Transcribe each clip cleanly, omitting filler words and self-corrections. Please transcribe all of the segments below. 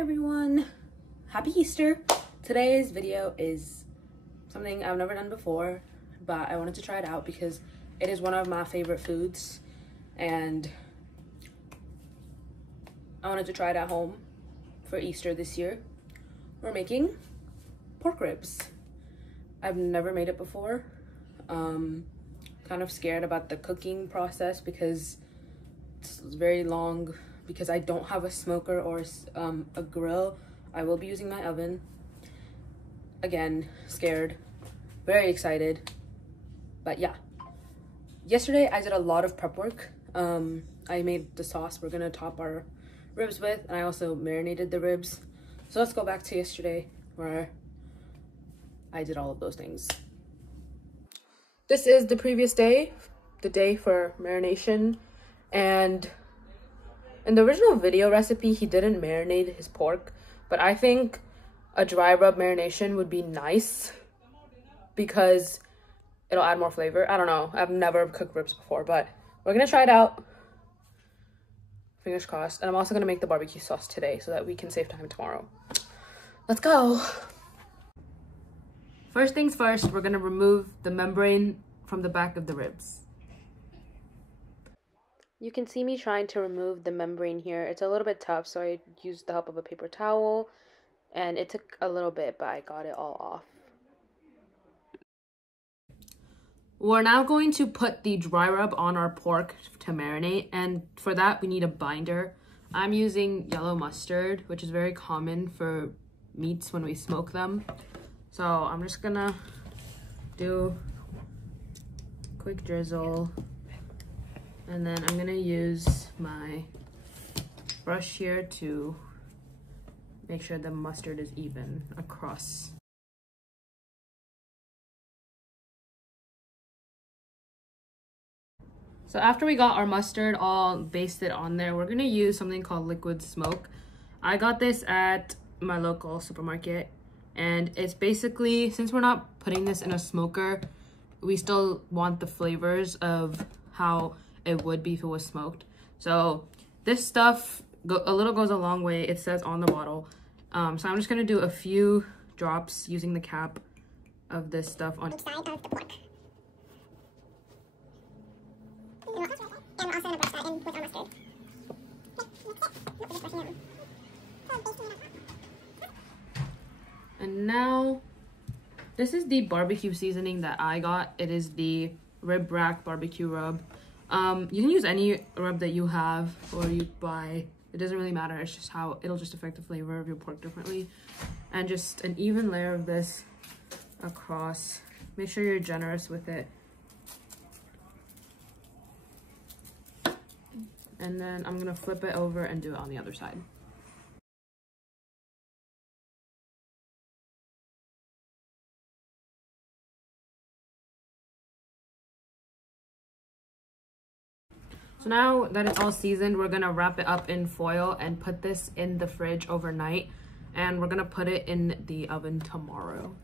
everyone, happy Easter. Today's video is something I've never done before, but I wanted to try it out because it is one of my favorite foods and I wanted to try it at home for Easter this year. We're making pork ribs. I've never made it before. Kind of scared about the cooking process because it's very long, because I don't have a smoker or a grill. I will be using my oven. Again, scared, very excited, but yeah. Yesterday I did a lot of prep work. I made the sauce we're gonna top our ribs with, and I also marinated the ribs. So let's go back to yesterday where I did all of those things. This is the previous day, the day for marination, and in the original video recipe, he didn't marinate his pork, but I think a dry rub marination would be nice because it'll add more flavor. I don't know. I've never cooked ribs before, but we're going to try it out. Fingers crossed. And I'm also going to make the barbecue sauce today so that we can save time tomorrow. Let's go. First things first, we're going to remove the membrane from the back of the ribs. You can see me trying to remove the membrane here. It's a little bit tough, so I used the help of a paper towel, and it took a little bit, but I got it all off. We're now going to put the dry rub on our pork to marinate, and for that we need a binder. I'm using yellow mustard, which is very common for meats when we smoke them. So I'm just gonna do a quick drizzle. And then I'm gonna use my brush here to make sure the mustard is even across. So after we got our mustard all basted on there, we're gonna use something called liquid smoke. I got this at my local supermarket, and it's basically, since we're not putting this in a smoker, we still want the flavors of how it would be if it was smoked. So this stuff a little goes a long way, it says on the bottle. So I'm just gonna do a few drops using the cap of this stuff on each side of the pork. And we're also gonna brush that in with our mustard. And now this is the barbecue seasoning that I got. It is the Rib Rack barbecue rub. You can use any rub that you have or you buy. It doesn't really matter. It's just how it'll just affect the flavor of your pork differently. And just an even layer of this across. Make sure you're generous with it. And then I'm gonna flip it over and do it on the other side. So now that it's all seasoned, we're gonna wrap it up in foil and put this in the fridge overnight. And we're gonna put it in the oven tomorrow.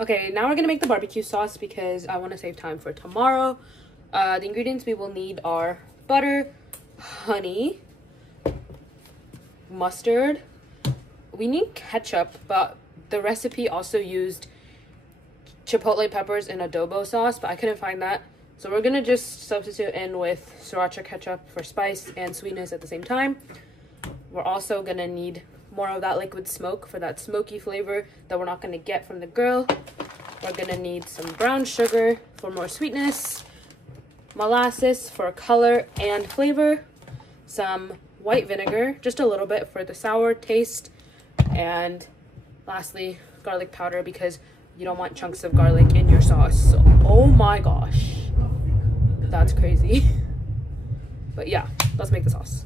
Okay, now we're gonna make the barbecue sauce because I wanna save time for tomorrow. The ingredients we will need are butter, honey, mustard. We need ketchup, but the recipe also used chipotle peppers in adobo sauce, but I couldn't find that. So we're gonna just substitute in with sriracha ketchup for spice and sweetness at the same time. We're also gonna need more of that liquid smoke for that smoky flavor that we're not gonna get from the grill. We're gonna need some brown sugar for more sweetness, molasses for color and flavor, some white vinegar, just a little bit for the sour taste, and lastly, garlic powder because you don't want chunks of garlic in your sauce. So, oh my gosh, that's crazy. But yeah, let's make the sauce.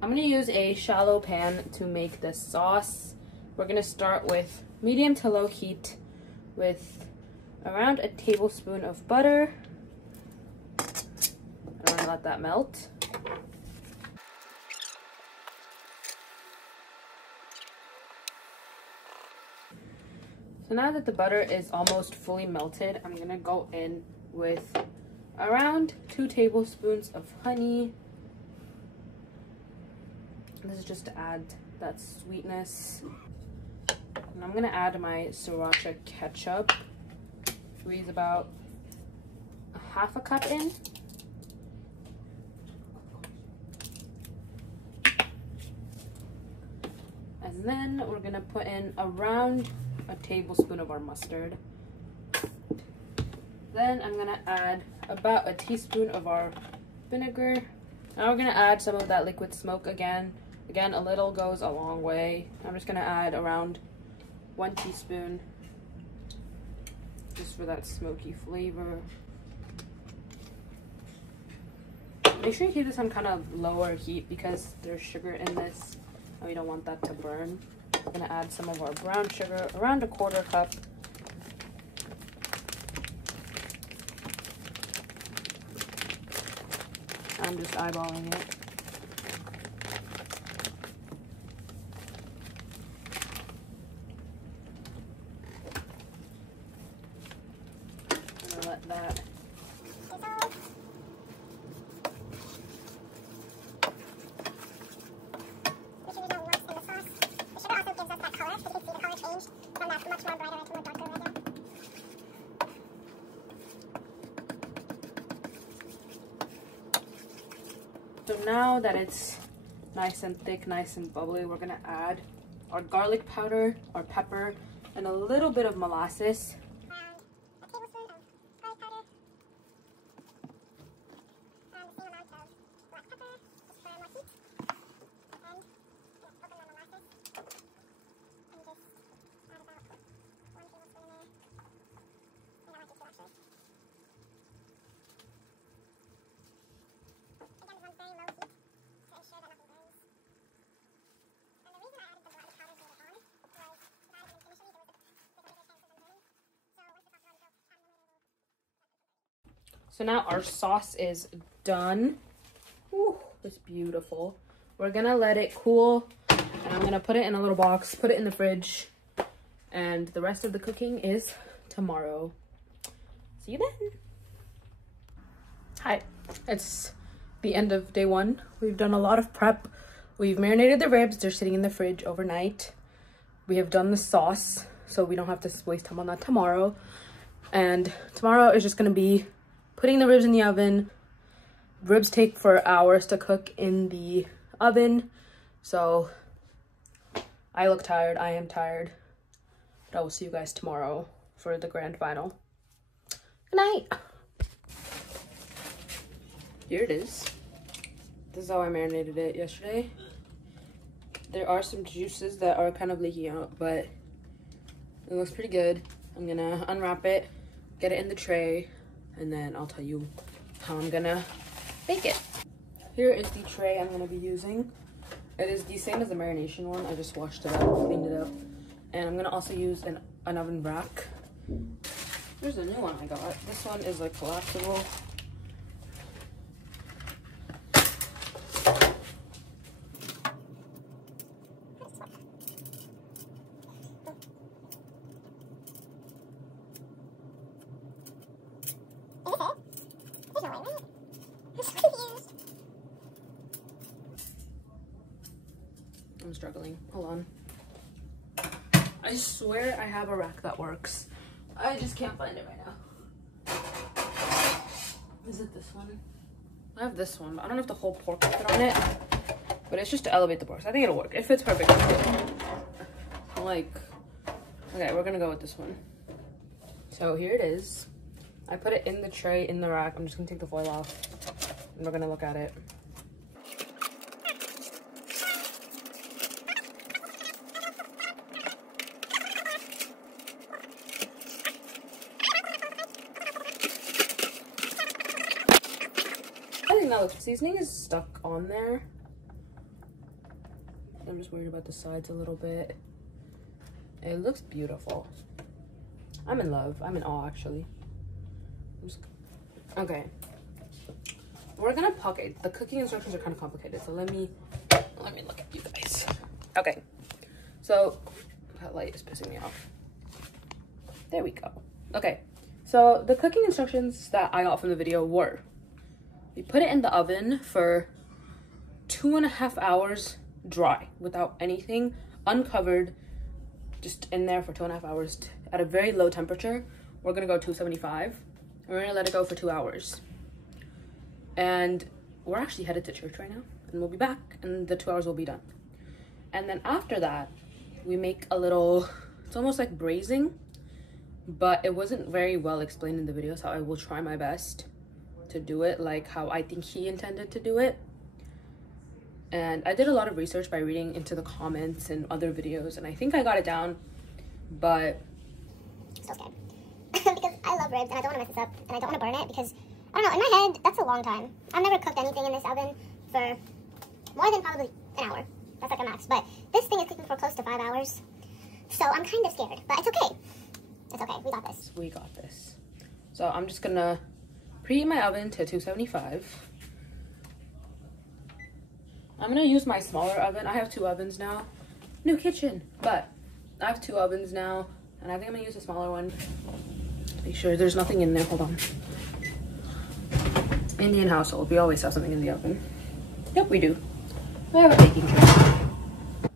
I'm gonna use a shallow pan to make this sauce. We're gonna start with medium to low heat with around a tablespoon of butter. I'm gonna let that melt. So now that the butter is almost fully melted, I'm gonna go in with around 2 tablespoons of honey. This is just to add that sweetness. And I'm gonna add my sriracha ketchup. Squeeze about half a cup in. And then we're gonna put in around a tablespoon of our mustard. Then I'm gonna add about a teaspoon of our vinegar. Now we're gonna add some of that liquid smoke again. Again, a little goes a long way. I'm just gonna add around 1 teaspoon just for that smoky flavor. Make sure you keep this on kind of lower heat because there's sugar in this and we don't want that to burn. We're gonna add some of our brown sugar, around a 1/4 cup. I'm just eyeballing it. I'm gonna let that So now that it's nice and thick, nice and bubbly, we're gonna add our garlic powder, our pepper, and a little bit of molasses. So now our sauce is done. Ooh, it's beautiful. We're gonna let it cool, and I'm gonna put it in a little box, put it in the fridge, and the rest of the cooking is tomorrow. See you then. Hi, it's the end of day 1. We've done a lot of prep. We've marinated the ribs. They're sitting in the fridge overnight. We have done the sauce, so we don't have to waste time on that tomorrow. And tomorrow is just gonna be putting the ribs in the oven. Ribs take for hours to cook in the oven. So I look tired, I am tired. But I will see you guys tomorrow for the grand final. Good night. Here it is. This is how I marinated it yesterday. There are some juices that are kind of leaking out, but it looks pretty good. I'm gonna unwrap it, get it in the tray, and then I'll tell you how I'm gonna bake it. Here is the tray I'm gonna be using. It is the same as the marination one. I just washed it up, cleaned it up. And I'm gonna also use an oven rack. There's a new one I got. This one is like collapsible. I'm struggling. Hold on. I swear I have a rack that works. I just can't find it right now. Is it this one? I have this one, but I don't know if the whole pork will fit on it. But it's just to elevate the pork. So I think it'll work. It fits perfect. I'm like, okay, we're gonna go with this one. So here it is. I put it in the tray, in the rack. I'm just gonna take the foil off and we're gonna look at it. I think that looks, seasoning is stuck on there. I'm just worried about the sides a little bit. It looks beautiful. I'm in love. I'm in awe, actually. Okay. We're gonna pocket. The cooking instructions are kind of complicated, so let me look at you guys. Okay. So that light is pissing me off. There we go. Okay. So the cooking instructions that I got from the video were, we put it in the oven for 2.5 hours dry, without anything, uncovered, just in there for 2.5 hours at a very low temperature. We're gonna go 275. We're gonna let it go for 2 hours. And we're actually headed to church right now, and we'll be back and the 2 hours will be done. And then after that, we make a little, it's almost like braising, but it wasn't very well explained in the video, so I will try my best to do it like how I think he intended to do it. And I did a lot of research by reading into the comments and other videos, and I think I got it down, but I'm so scared. Because I love ribs and I don't want to mess this up and I don't want to burn it because, I don't know, in my head, that's a long time. I've never cooked anything in this oven for more than probably an hour. That's like a max. But this thing is cooking for close to 5 hours. So I'm kind of scared, but it's okay. It's okay, we got this. We got this. So I'm just gonna preheat my oven to 275. I'm gonna use my smaller oven. I have 2 ovens now. New kitchen, but I have 2 ovens now, and I think I'm gonna use a smaller one. Make sure there's nothing in there. Hold on. Indian household, we always have something in the oven. Yep, we do. I have a baking tray.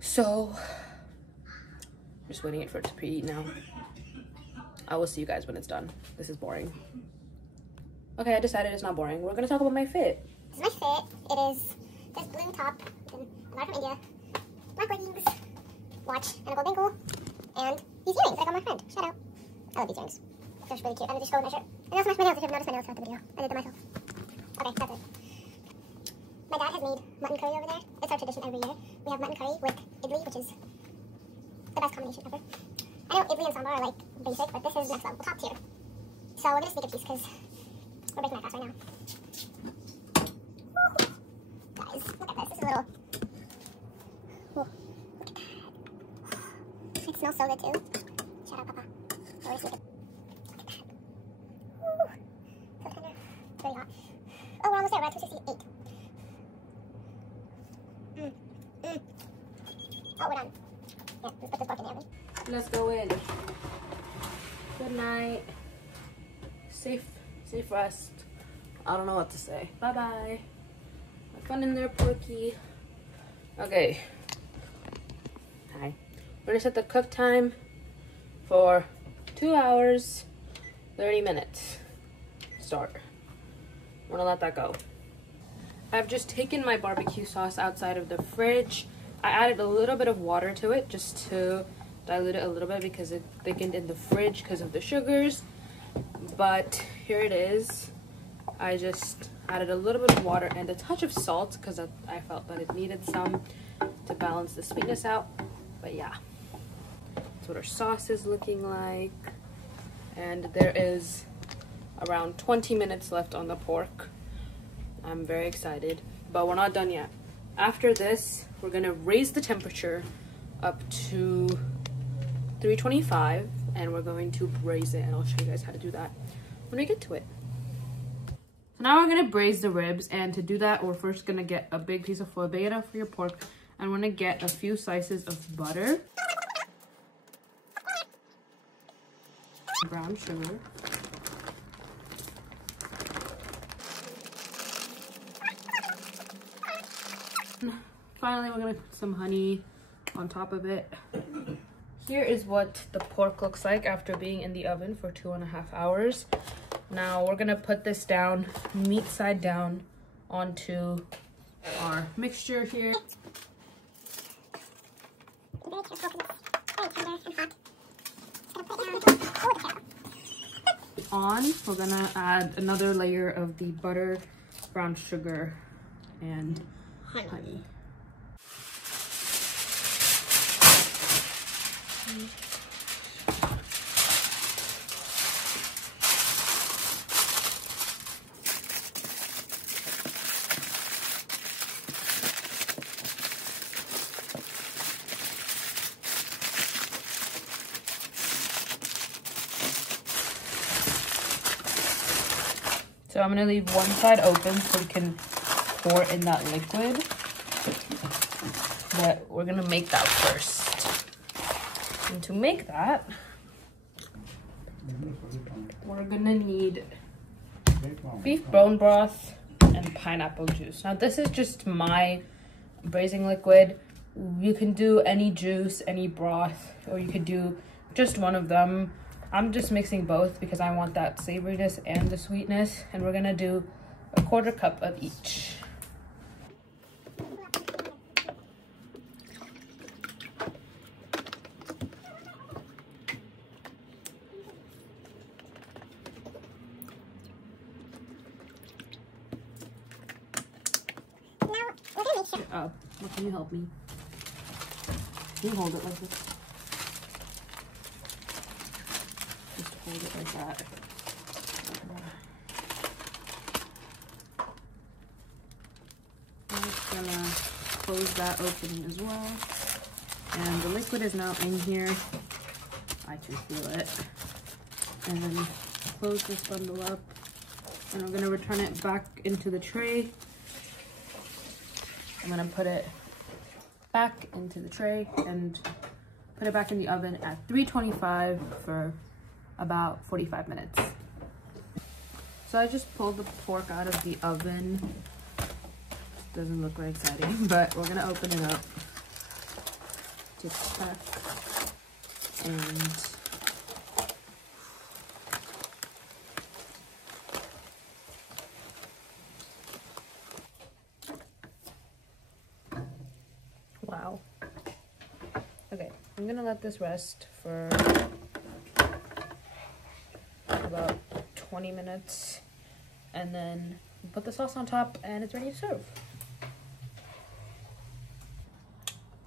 So, just waiting for it to preheat now. I will see you guys when it's done. This is boring. Okay, I decided it's not boring. We're gonna talk about my fit. This is my fit. It is this blue top, I got from India, black leggings, watch, and a gold ankle, and these earrings I got my friend. Shout out. I love these earrings. They're really cute. And I just go with my shirt. And I also matched my nails. If you've noticed my nails throughout the video, I did them myself. Okay, that's it. My dad has made mutton curry over there. It's our tradition every year. We have mutton curry with idli, which is the best combination ever. I know idli and sambar are like basic, but this is next level, top tier. So we're gonna sneak a piece because we're breaking my fast right now. Woo. Guys, look at this. This is a little. Whoa, look at that. It smells so good too. Shout out, Papa. We're gonna sneak it. Look at that. Woo. So tender. It's really hot. Oh, we're almost there. We're at 268. Oh, we're done. Yeah, let's put this back in the oven. Let's go in. Good night. Safe rest. I don't know what to say. Bye bye. Have fun in there, Porky. Okay. Hi. We're gonna set the cook time for 2 hours, 30 minutes. Start. I'm gonna let that go. I've just taken my barbecue sauce outside of the fridge. I added a little bit of water to it just to dilute it a little bit because it thickened in the fridge because of the sugars. But here it is. I just added a little bit of water and a touch of salt because I felt that it needed some to balance the sweetness out. But yeah, that's what our sauce is looking like. And there is around 20 minutes left on the pork. I'm very excited, but we're not done yet. After this, we're gonna raise the temperature up to 325 and we're going to braise it, and I'll show you guys how to do that when we get to it. So now we're gonna braise the ribs, and to do that, we're first gonna get a big piece of foie gras for your pork, and we're gonna get a few slices of butter, brown sugar, finally we're gonna put some honey on top of it. Here is what the pork looks like after being in the oven for 2.5 hours. Now we're gonna put this down, meat side down, onto our mixture here. We're gonna add another layer of the butter, brown sugar, and honey. So I'm gonna leave one side open so we can pour in that liquid. But we're gonna make that first. And to make that, we're gonna need beef bone broth and pineapple juice. Now this is just my braising liquid. You can do any juice, any broth, or you could do just one of them. I'm just mixing both because I want that savoriness and the sweetness, and we're gonna do a 1/4 cup of each. What can you help me? Can you hold it like this? Just hold it like that. I'm just gonna close that opening as well. And the liquid is now in here. I can feel it. And then close this bundle up. And I'm gonna return it back into the tray. I'm gonna put it back into the tray and put it back in the oven at 325 for about 45 minutes. So I just pulled the pork out of the oven. Doesn't look very exciting, but we're gonna open it up to check. And wow. Okay, I'm gonna let this rest for about 20 minutes and then put the sauce on top and it's ready to serve.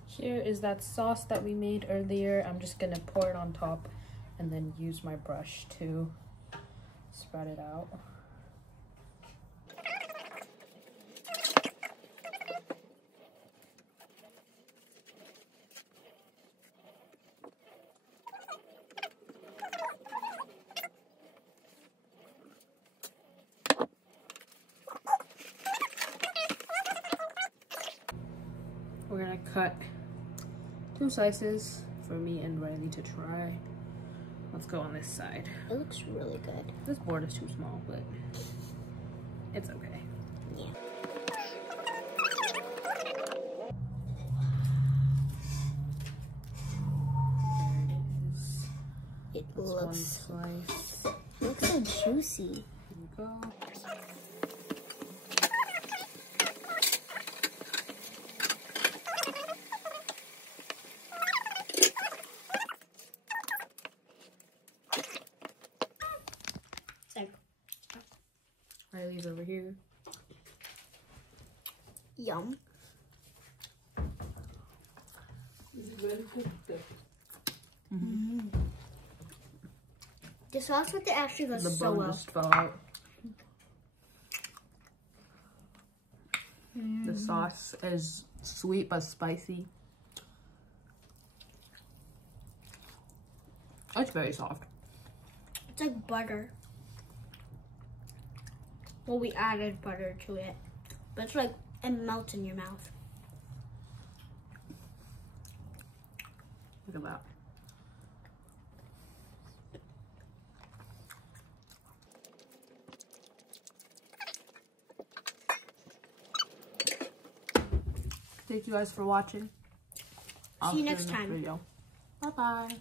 Here is that sauce that we made earlier. I'm just gonna pour it on top and then use my brush to spread it out. We're gonna cut 2 slices for me and Riley to try. Let's go on this side. It looks really good. This board is too small, but it's okay. Yeah. It looks. One slice. It looks so juicy. Here you go. Riley's over here. Yum. The sauce with it actually goes so well. Just fell out. The sauce is sweet but spicy. It's very soft. It's like butter. Well, we added butter to it, but it's like, it melts in your mouth. Look at that. Thank you guys for watching. See you next time. Bye bye.